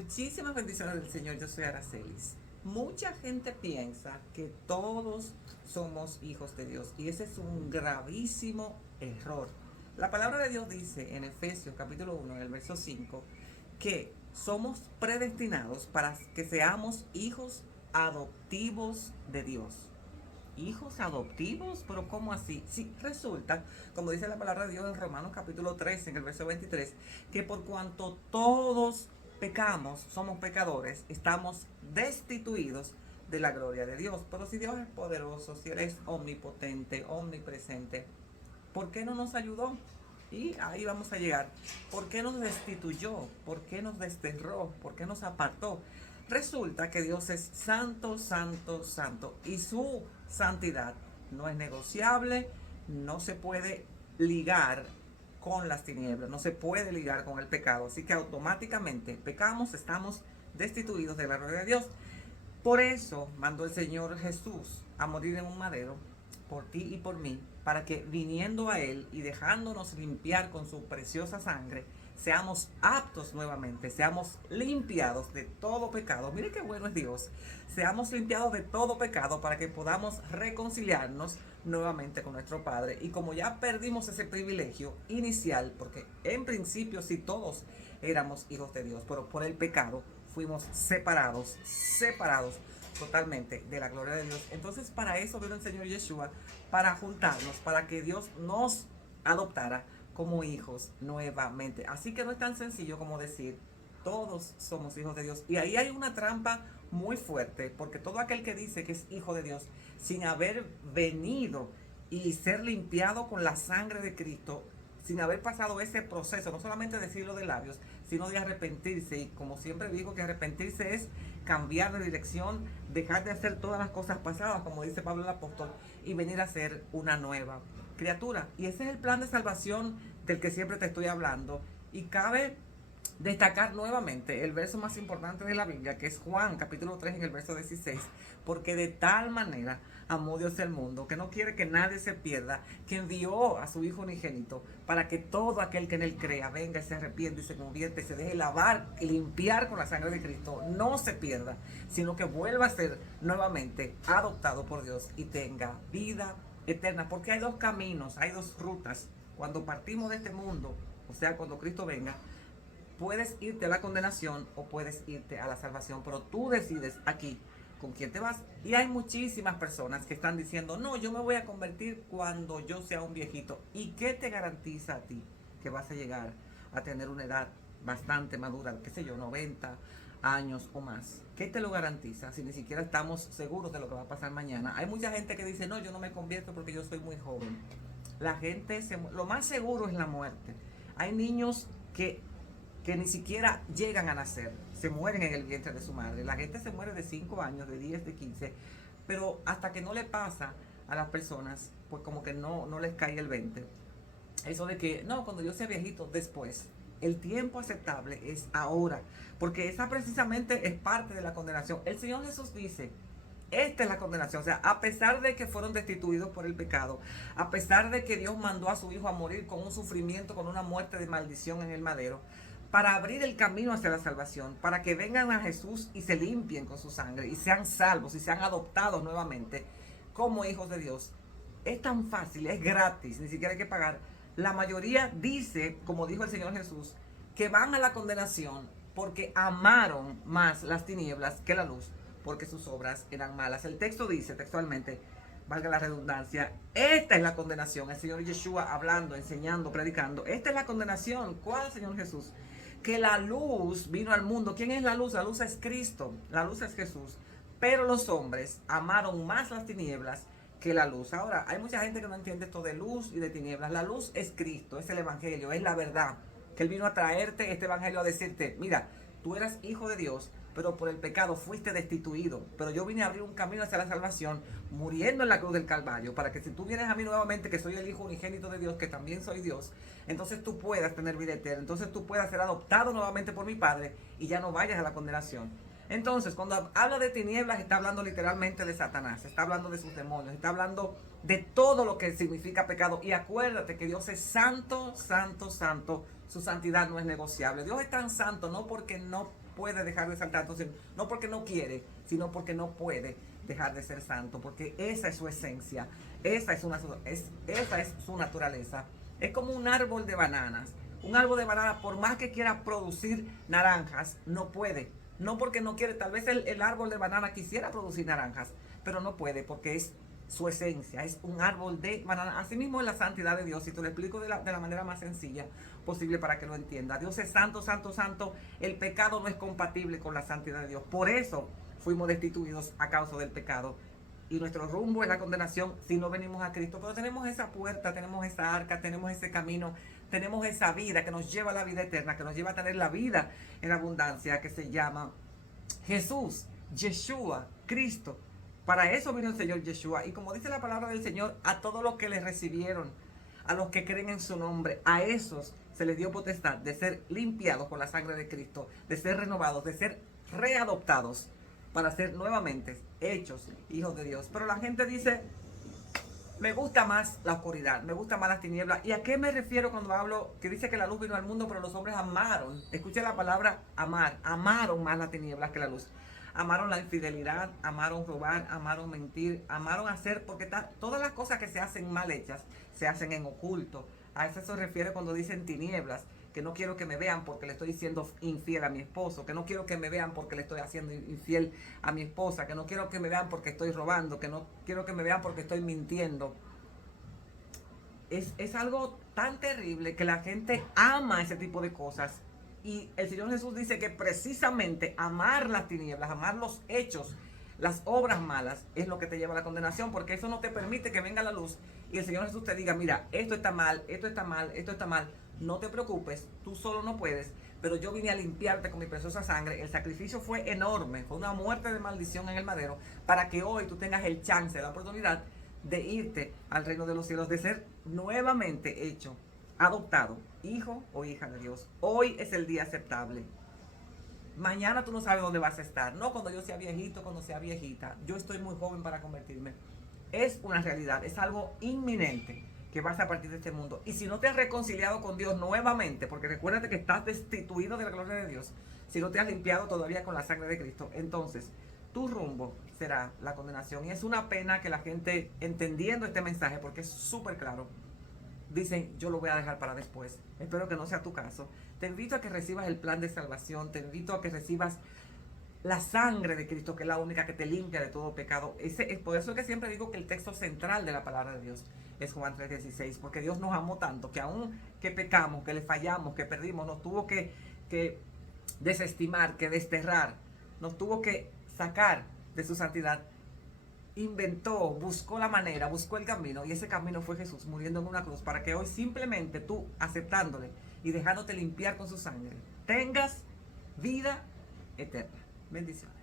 Muchísimas bendiciones del Señor. Yo soy Aracelis. Mucha gente piensa que todos somos hijos de Dios y ese es un gravísimo error. La palabra de Dios dice en Efesios capítulo 1, en el verso 5, que somos predestinados para que seamos hijos adoptivos de Dios. Hijos adoptivos, pero ¿cómo así? Sí, resulta, como dice la palabra de Dios en Romanos capítulo 13, en el verso 23, que por cuanto todos pecamos, somos pecadores, estamos destituidos de la gloria de Dios. Pero si Dios es poderoso, si Él es omnipotente, omnipresente, ¿por qué no nos ayudó? Y ahí vamos a llegar. ¿Por qué nos destituyó? ¿Por qué nos desterró? ¿Por qué nos apartó? Resulta que Dios es santo, santo, santo. Y su santidad no es negociable, no se puede ligar con las tinieblas, no se puede ligar con el pecado. Así que automáticamente pecamos, estamos destituidos de la gloria de Dios. Por eso mandó el Señor Jesús a morir en un madero por ti y por mí, para que viniendo a Él y dejándonos limpiar con su preciosa sangre, seamos aptos nuevamente, seamos limpiados de todo pecado. Mire qué bueno es Dios. Seamos limpiados de todo pecado para que podamos reconciliarnos nuevamente con nuestro Padre. Y como ya perdimos ese privilegio inicial, porque en principio sí todos éramos hijos de Dios, pero por el pecado fuimos separados totalmente de la gloria de Dios. Entonces para eso vino el Señor Yeshua, para juntarnos, para que Dios nos adoptara como hijos nuevamente. Así que no es tan sencillo como decir, todos somos hijos de Dios. Y ahí hay una trampa muy fuerte, porque todo aquel que dice que es hijo de Dios sin haber venido y ser limpiado con la sangre de Cristo, sin haber pasado ese proceso, no solamente decirlo de labios, sino de arrepentirse. Y como siempre digo, que arrepentirse es cambiar de dirección, dejar de hacer todas las cosas pasadas, como dice Pablo el apóstol, y venir a ser una nueva criatura. Y ese es el plan de salvación del que siempre te estoy hablando. Y cabe destacar nuevamente el verso más importante de la Biblia, que es Juan capítulo 3 en el verso 16, porque de tal manera amó Dios el mundo, que no quiere que nadie se pierda, que envió a su Hijo unigénito, para que todo aquel que en Él crea, venga y se arrepiente y se convierte y se deje lavar y limpiar con la sangre de Cristo, no se pierda, sino que vuelva a ser nuevamente adoptado por Dios y tenga vida eterna. Porque hay dos caminos, hay dos rutas. Cuando partimos de este mundo, o sea, cuando Cristo venga, puedes irte a la condenación o puedes irte a la salvación, pero tú decides aquí con quién te vas. Y hay muchísimas personas que están diciendo, no, yo me voy a convertir cuando yo sea un viejito. ¿Y qué te garantiza a ti que vas a llegar a tener una edad bastante madura, qué sé yo, 90 años o más? ¿Qué te lo garantiza si ni siquiera estamos seguros de lo que va a pasar mañana? Hay mucha gente que dice, no, yo no me convierto porque yo soy muy joven. La gente, lo más seguro es la muerte. Hay niños que ni siquiera llegan a nacer, se mueren en el vientre de su madre. La gente se muere de 5 años, de 10, de 15, pero hasta que no le pasa a las personas, pues como que no les cae el 20. Eso de que, no, cuando yo sea viejito, después. El tiempo aceptable es ahora, porque esa precisamente es parte de la condenación. El Señor Jesús dice, esta es la condenación, o sea, a pesar de que fueron destituidos por el pecado, a pesar de que Dios mandó a su Hijo a morir con un sufrimiento, con una muerte de maldición en el madero, para abrir el camino hacia la salvación, para que vengan a Jesús y se limpien con su sangre y sean salvos y sean adoptados nuevamente como hijos de Dios. Es tan fácil, es gratis, ni siquiera hay que pagar. La mayoría dice, como dijo el Señor Jesús, que van a la condenación porque amaron más las tinieblas que la luz, porque sus obras eran malas. El texto dice textualmente, valga la redundancia, esta es la condenación. El Señor Yeshua hablando, enseñando, predicando. Esta es la condenación. ¿Cuál, Señor Jesús? Que la luz vino al mundo. ¿Quién es la luz? La luz es Cristo, la luz es Jesús. Pero los hombres amaron más las tinieblas que la luz. Ahora, hay mucha gente que no entiende esto de luz y de tinieblas. La luz es Cristo, es el Evangelio, es la verdad. Que Él vino a traerte este Evangelio, a decirte, mira, tú eras hijo de Dios, pero por el pecado fuiste destituido. Pero yo vine a abrir un camino hacia la salvación, muriendo en la cruz del Calvario, para que si tú vienes a mí nuevamente, que soy el Hijo unigénito de Dios, que también soy Dios, entonces tú puedas tener vida eterna, entonces tú puedas ser adoptado nuevamente por mi Padre y ya no vayas a la condenación. Entonces, cuando habla de tinieblas, está hablando literalmente de Satanás, está hablando de sus demonios, está hablando de todo lo que significa pecado. Y acuérdate que Dios es santo, santo, santo. Su santidad no es negociable. Dios es tan santo no porque no puede dejar de ser santo, no porque no quiere, sino porque no puede dejar de ser santo, porque esa es su esencia, esa es su naturaleza. Es como un árbol de bananas. Un árbol de bananas, por más que quiera producir naranjas, no puede. No porque no quiere, tal vez el árbol de banana quisiera producir naranjas, pero no puede porque es su esencia, es un árbol de banana. Asimismo es la santidad de Dios, y te lo explico de la manera más sencilla posible para que lo entienda. Dios es santo, santo, santo. El pecado no es compatible con la santidad de Dios. Por eso fuimos destituidos a causa del pecado. Y nuestro rumbo es la condenación si no venimos a Cristo. Pero tenemos esa puerta, tenemos esa arca, tenemos ese camino, tenemos esa vida que nos lleva a la vida eterna, que nos lleva a tener la vida en abundancia, que se llama Jesús, Yeshua, Cristo. Para eso vino el Señor Yeshua. Y como dice la palabra del Señor, a todos los que le recibieron, a los que creen en su nombre, a esos se les dio potestad de ser limpiados con la sangre de Cristo, de ser renovados, de ser readoptados para ser nuevamente hechos hijos de Dios. Pero la gente dice, me gusta más la oscuridad, me gusta más las tinieblas. ¿Y a qué me refiero cuando hablo que dice que la luz vino al mundo, pero los hombres amaron? Escucha la palabra amar. Amaron más las tinieblas que la luz. Amaron la infidelidad, amaron robar, amaron mentir, amaron hacer, porque todas las cosas que se hacen mal hechas, se hacen en oculto. A eso se refiere cuando dicen tinieblas, que no quiero que me vean porque le estoy siendo infiel a mi esposo, que no quiero que me vean porque le estoy haciendo infiel a mi esposa, que no quiero que me vean porque estoy robando, que no quiero que me vean porque estoy mintiendo. Es algo tan terrible que la gente ama ese tipo de cosas. Y el Señor Jesús dice que precisamente amar las tinieblas, amar los hechos, las obras malas, es lo que te lleva a la condenación, porque eso no te permite que venga la luz y el Señor Jesús te diga, mira, esto está mal, esto está mal, esto está mal. No te preocupes, tú solo no puedes, pero yo vine a limpiarte con mi preciosa sangre. El sacrificio fue enorme, fue una muerte de maldición en el madero, para que hoy tú tengas el chance, la oportunidad de irte al reino de los cielos, de ser nuevamente hecho, adoptado, hijo o hija de Dios. Hoy es el día aceptable. Mañana tú no sabes dónde vas a estar. No cuando yo sea viejito, cuando sea viejita. Yo estoy muy joven para convertirme. Es una realidad, es algo inminente que vas a partir de este mundo. Y si no te has reconciliado con Dios nuevamente, porque recuérdate que estás destituido de la gloria de Dios, si no te has limpiado todavía con la sangre de Cristo, entonces tu rumbo será la condenación. Y es una pena que la gente, entendiendo este mensaje, porque es súper claro, dicen, yo lo voy a dejar para después. Espero que no sea tu caso. Te invito a que recibas el plan de salvación, te invito a que recibas la sangre de Cristo, que es la única que te limpia de todo pecado. Es por eso que siempre digo que el texto central de la palabra de Dios es Juan 3:16, porque Dios nos amó tanto que aún que pecamos, que le fallamos, que perdimos, nos tuvo que desestimar, que desterrar, nos tuvo que sacar de su santidad. Inventó, buscó la manera, buscó el camino, y ese camino fue Jesús muriendo en una cruz, para que hoy simplemente tú, aceptándole y dejándote limpiar con su sangre, tengas vida eterna. Bendiciones.